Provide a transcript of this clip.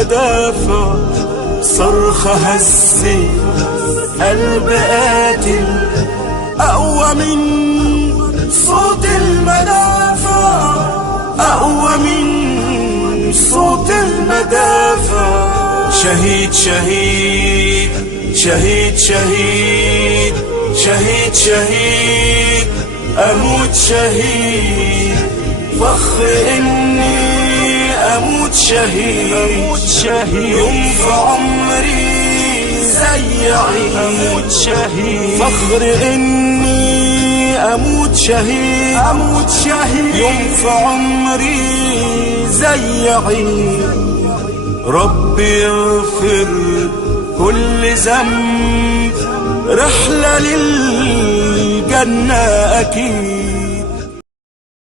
أدافع، صرخة هزي قلب قاتل أقوى من صوت المدافع، أقوى من صوت المدافع. شهيد شهيد شهيد شهيد شهيد شهيد أموت شهيد، فخر إني أموت شهيد، أموت شهيد يوم في عمري زي عيد، أموت شهيد فخر إني أموت شهيد، أموت شهيد يوم في عمري زي عيد. ربي يغفر كل ذنب، رحلة للجنة أكيد.